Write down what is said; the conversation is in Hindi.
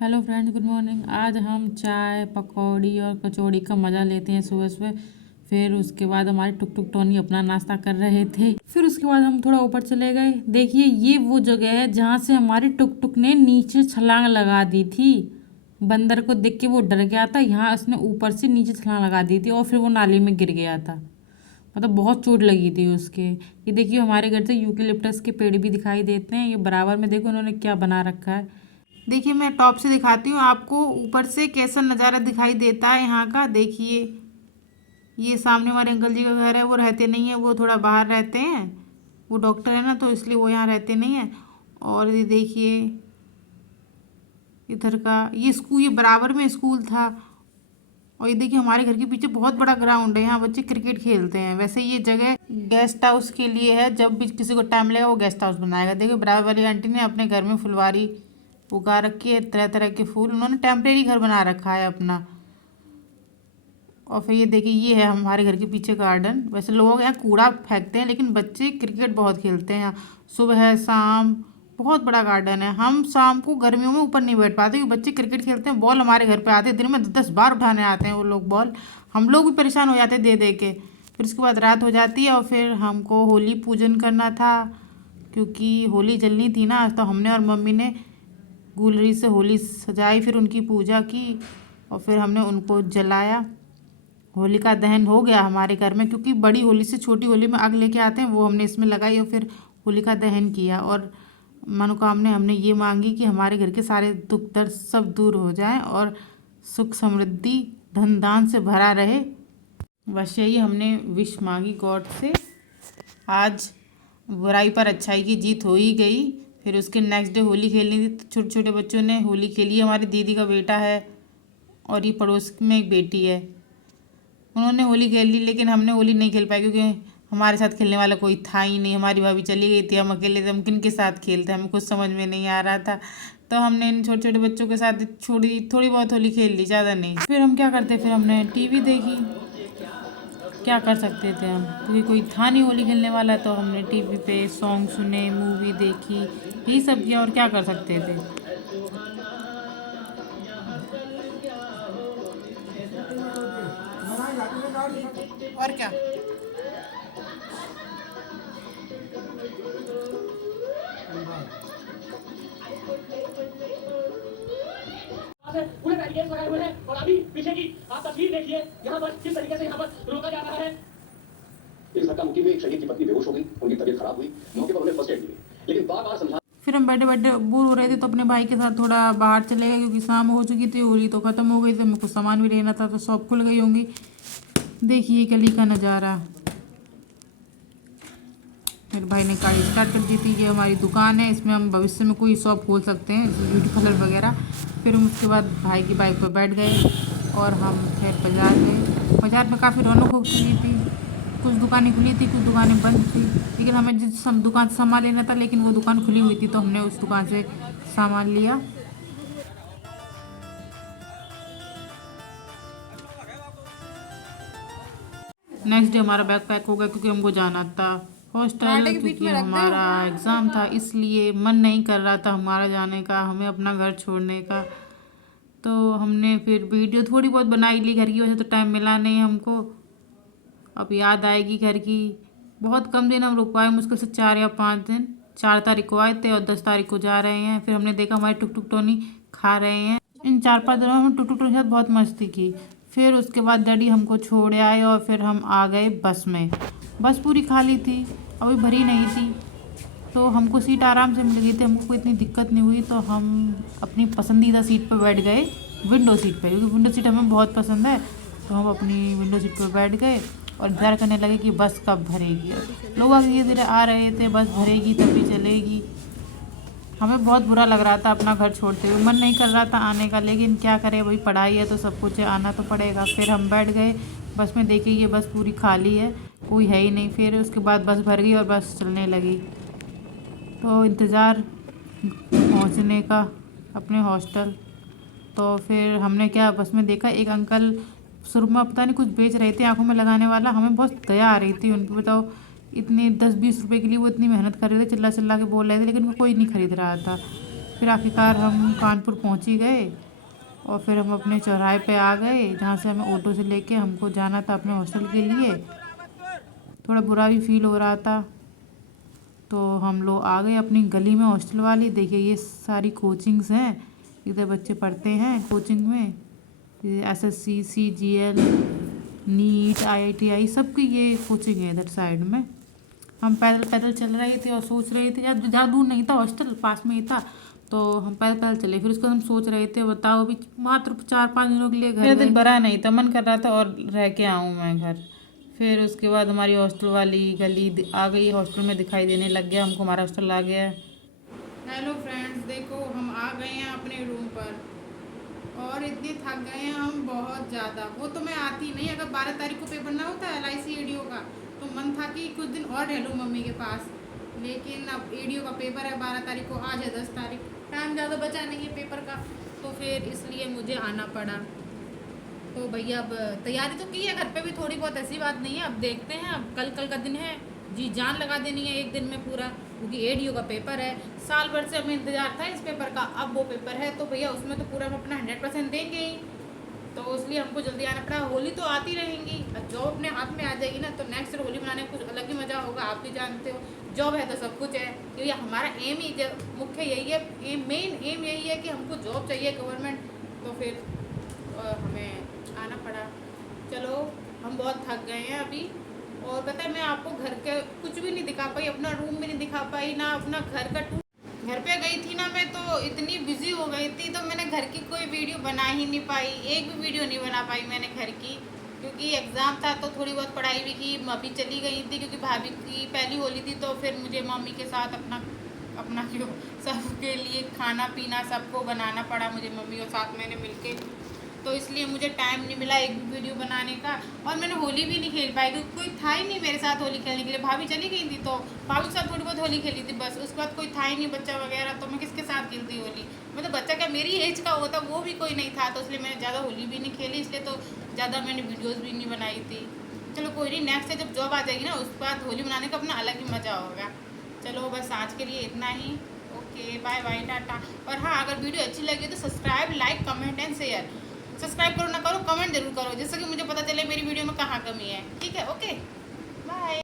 Hello friends, good morning. आज हम चाय पकौड़ी और कचौड़ी का मज़ा लेते हैं सुबह सुबह। फिर उसके बाद हमारे टुक टुक टोनी अपना नाश्ता कर रहे थे। फिर उसके बाद हम थोड़ा ऊपर चले गए। देखिए, ये वो जगह है जहाँ से हमारे टुक टुक ने नीचे छलांग लगा दी थी। बंदर को देख के वो डर गया था। यहाँ उसने ऊपर से नीचे छलांग लगा दी थी और फिर वो नाली में गिर गया था। मतलब बहुत चोट लगी थी उसके। ये देखिए, हमारे घर से यूकेलिप्टस के पेड़ भी दिखाई देते हैं। ये बराबर में देखो उन्होंने क्या बना रखा है। देखिए, मैं टॉप से दिखाती हूँ आपको ऊपर से कैसा नज़ारा दिखाई देता है यहाँ का। देखिए, ये सामने हमारे अंकल जी का घर है। वो रहते नहीं है, वो थोड़ा बाहर रहते हैं। वो डॉक्टर है ना, तो इसलिए वो यहाँ रहते नहीं है। और ये देखिए, इधर का ये स्कूल, ये बराबर में स्कूल था। और ये देखिए, हमारे घर के पीछे बहुत बड़ा ग्राउंड है। यहाँ बच्चे क्रिकेट खेलते हैं। वैसे ये जगह गेस्ट हाउस के लिए है। जब भी किसी को टाइम लगेगा वो गेस्ट हाउस बनाएगा। देखिए, बराबर वाली आंटी ने अपने घर में फुलवारी उगा रखी है, तरह तरह के फूल। उन्होंने टेम्परेरी घर बना रखा है अपना। और फिर ये देखिए, ये है हमारे घर के पीछे गार्डन। वैसे लोग यहाँ कूड़ा फेंकते हैं, लेकिन बच्चे क्रिकेट बहुत खेलते हैं यहाँ, सुबह शाम। बहुत बड़ा गार्डन है। हम शाम को गर्मियों में ऊपर नहीं बैठ पाते क्योंकि बच्चे क्रिकेट खेलते हैं। बॉल हमारे घर पे आते हैं, दिन में 10 10 बार उठाने आते हैं वो लोग बॉल। हम लोग भी परेशान हो जाते हैं दे दे के। फिर उसके बाद रात हो जाती है और फिर हमको होली पूजन करना था, क्योंकि होली जलनी थी ना। तो हमने और मम्मी ने गुलरी से होली सजाई, फिर उनकी पूजा की और फिर हमने उनको जलाया। होलिका दहन हो गया हमारे घर में, क्योंकि बड़ी होली से छोटी होली में आग लेके आते हैं, वो हमने इसमें लगाई और फिर होलिका दहन किया। और मनोकामना हमने ये मांगी कि हमारे घर के सारे दुख दर्द सब दूर हो जाएं और सुख समृद्धि धन दान से भरा रहे। बस यही हमने विश मांगी गॉड से। आज बुराई पर अच्छाई की जीत हो ही गई। फिर उसके नेक्स्ट डे होली खेलनी थी, तो छोटे छोटे बच्चों ने होली खेली। हमारी दीदी का बेटा है और ये पड़ोस में एक बेटी है, उन्होंने होली खेल ली। लेकिन हमने होली नहीं खेल पाए क्योंकि हमारे साथ खेलने वाला कोई था ही नहीं। हमारी भाभी चली गई थी, हम अकेले थे। हम किन के साथ खेलते, हमें कुछ समझ में नहीं आ रहा था। तो हमने इन छोटे छोटे बच्चों के साथ थोड़ी बहुत होली खेल ली, ज़्यादा नहीं। फिर हम क्या करते, फिर हमने टीवी देखी। क्या कर सकते थे हम, क्योंकि कोई था नहीं होली खेलने वाला। तो हमने टीवी पे सॉन्ग सुने, मूवी देखी, यही सब किया। और क्या कर सकते थे। और क्या। पूरे बैरिकेड्स लगाए हुए हैं और अभी पीछे की आप तस्वीर देखिए, यहाँ पर किस तरीके से यहाँ पर रोका जा रहा है। इस धक्का मुक्की में एक शहीद की पत्नी बेहोश हो गई, उनकी तबीयत खराब हुई, मौके पर उन्हें फर्स्ट एड दी, लेकिन बार-बार समझा। फिर हम बैठे बैठे बोर हो रहे थे, तो अपने भाई के साथ थोड़ा बाहर चले गए, क्योंकि शाम हो चुकी थी, होली तो ख़त्म हो गई थी। हमें कुछ सामान भी लेना था, तो शॉप खुल गई होंगी। देखिए गली का नज़ारा। मेरे भाई ने गाड़ी स्टार्ट कर दी थी। ये हमारी दुकान है, इसमें हम भविष्य में कोई शॉप खोल सकते हैं, ब्यूटी पार्लर वगैरह। फिर हम उसके बाद भाई की बाइक पर बैठ गए और हम फिर बाज़ार गए। बाज़ार में काफ़ी रौनक हो चुकी थी। कुछ दुकानें खुली थी, कुछ दुकानें बंद थी। लेकिन हमें जिस दुकान से सामान लेना था, लेकिन वो दुकान खुली हुई थी, तो हमने उस दुकान से सामान लिया। नेक्स्ट डे हमारा बैग पैक हो गया, क्योंकि हमको जाना था हॉस्टल, क्योंकि हमारा एग्ज़ाम था। इसलिए मन नहीं कर रहा था हमारा जाने का, हमें अपना घर छोड़ने का। तो हमने फिर वीडियो थोड़ी बहुत बनाई ली घर की, वजह तो टाइम मिला नहीं हमको। अब याद आएगी घर की। बहुत कम दिन हम रुक पाए, मुश्किल से 4 या 5 दिन। 4 तारीख को आए थे और 10 तारीख को जा रहे हैं। फिर हमने देखा हमारे टुक टुक टोनी खा रहे हैं। इन 4 5 दिनों में हम टुक टुक टोनी के साथ बहुत मस्ती की। फिर उसके बाद डैडी हमको छोड़ आए और फिर हम आ गए बस में। बस पूरी खाली थी, अभी भरी नहीं थी, तो हमको सीट आराम से मिल गई थी। हमको कोई इतनी दिक्कत नहीं हुई। तो हम अपनी पसंदीदा सीट पर बैठ गए, विंडो सीट पर, क्योंकि विंडो सीट हमें बहुत पसंद है। तो हम अपनी विंडो सीट पर बैठ गए और इंतज़ार करने लगे कि बस कब भरेगी। लोग धीरे धीरे आ रहे थे, बस भरेगी तभी चलेगी। हमें बहुत बुरा लग रहा था अपना घर छोड़ते हुए, मन नहीं कर रहा था आने का, लेकिन क्या करें, भाई पढ़ाई है तो सब कुछ आना तो पड़ेगा। फिर हम बैठ गए बस में। देखिए, ये बस पूरी खाली है, कोई है ही नहीं। फिर उसके बाद बस भर गई और बस चलने लगी। तो इंतज़ार पहुंचने का अपने हॉस्टल। तो फिर हमने क्या, बस में देखा एक अंकल सुरमा पता नहीं कुछ बेच रहे थे, आंखों में लगाने वाला। हमें बहुत दया आ रही थी उन पर। बताओ, इतने 10 20 रुपए के लिए वो इतनी मेहनत कर रहे थे, चिल्ला चिल्ला के बोल रहे थे, लेकिन वो कोई नहीं खरीद रहा था। फिर आखिरकार हम कानपुर पहुंच ही गए और फिर हम अपने चौराहे पे आ गए जहाँ से हमें ऑटो से लेके हमको जाना था अपने हॉस्टल के लिए। थोड़ा बुरा भी फील हो रहा था, तो हम लोग आ गए अपनी गली में हॉस्टल वाली। देखिए ये सारी कोचिंग्स हैं, इधर बच्चे पढ़ते हैं कोचिंग में, SSC, CGL, नीट, IITI सबकी ये कोचिंग है इधर साइड में। हम पैदल पैदल चल रहे थे और सोच रहे थे, ज़्यादा दूर नहीं था, हॉस्टल पास में ही था, तो हम पैदल पैदल चले। फिर उसके बाद हम सोच रहे थे, बताओ अभी मात्र 4-5 दिनों के लिए घर, दिन भरा नहीं था, मन कर रहा था और रह के आऊँ मैं घर। फिर उसके बाद हमारी हॉस्टल वाली गली आ गई, हॉस्टल में दिखाई देने लग गया हमको, हमारा हॉस्टल आ गया। हेलो फ्रेंड्स, देखो हम आ गए हैं अपने रूम पर और इतने थक गए हैं हम बहुत ज़्यादा। वो तो मैं आती नहीं, अगर 12 तारीख को पेपर ना होता LIC ADO का तो मन था कि कुछ दिन और रह लूँ मम्मी के पास, लेकिन अब ADO का पेपर है 12 तारीख को, आज है 10 तारीख, टाइम ज़्यादा बचा नहीं है पेपर का, तो फिर इसलिए मुझे आना पड़ा। तो भैया अब तैयारी तो की है घर पे भी थोड़ी बहुत, ऐसी बात नहीं है। अब देखते हैं, अब कल का दिन है, जी जान लगा देनी है एक दिन में पूरा, क्योंकि ADO का पेपर है। साल भर से हमें इंतजार था इस पेपर का, अब वो पेपर है तो भैया उसमें तो पूरा हम अपना 100% देंगे ही, तो इसलिए हमको जल्दी आना पड़ा। होली तो आती रहेंगी, जॉब अपने हाथ में आ जाएगी ना तो नेक्स्ट ईयर होली मनाने में कुछ अलग ही मज़ा होगा, आप भी जानते हो। जॉब है तो सब कुछ है, क्योंकि हमारा एम ही मुख्य यही है, मेन एम यही है कि हमको जॉब चाहिए गवर्नमेंट, तो फिर हमें आना पड़ा। चलो हम बहुत थक गए हैं अभी, और पता है मैं आपको घर के कुछ भी नहीं दिखा पाई, अपना रूम भी नहीं दिखा पाई, ना अपना घर का घर पे गई थी ना मैं, तो इतनी बिजी हो गई थी तो मैंने घर की कोई वीडियो बना ही नहीं पाई, एक भी वीडियो नहीं बना पाई मैंने घर की, क्योंकि एग्ज़ाम था तो थोड़ी बहुत पढ़ाई भी की। अभी चली गई थी क्योंकि भाभी की पहली होली थी, तो फिर मुझे मम्मी के साथ अपना क्यों सबके लिए खाना पीना सबको बनाना पड़ा मुझे, मम्मी और साथ मैंने मिलके, तो इसलिए मुझे टाइम नहीं मिला एक भी वीडियो बनाने का। और मैंने होली भी नहीं खेल पाई क्योंकि कोई था ही नहीं मेरे साथ होली खेलने के लिए, भाभी चली गई थी तो भाभी के साथ थोड़ी बहुत होली खेली थी बस, उसके बाद कोई था ही नहीं बच्चा वगैरह, तो मैं किसके साथ खेलती होली, मतलब बच्चा क्या मेरी एज का होता वो भी कोई नहीं था, तो इसलिए मैंने ज़्यादा होली भी नहीं खेली, इसलिए तो ज़्यादा मैंने वीडियोज़ भी नहीं बनाई थी। चलो कोई नहीं, नेक्स्ट जब जॉब आ जाएगी ना उसके बाद होली मनाने का अपना अलग ही मज़ा होगा। चलो बस आज के लिए इतना ही, ओके बाय बाय टाटा। और हाँ, अगर वीडियो अच्छी लगी तो subscribe, like, comment and share. Subscribe करो ना करो, कमेंट जरूर करो, जिससे कि मुझे पता चले मेरी वीडियो में कहाँ कमी है। ठीक है, ओके बाय।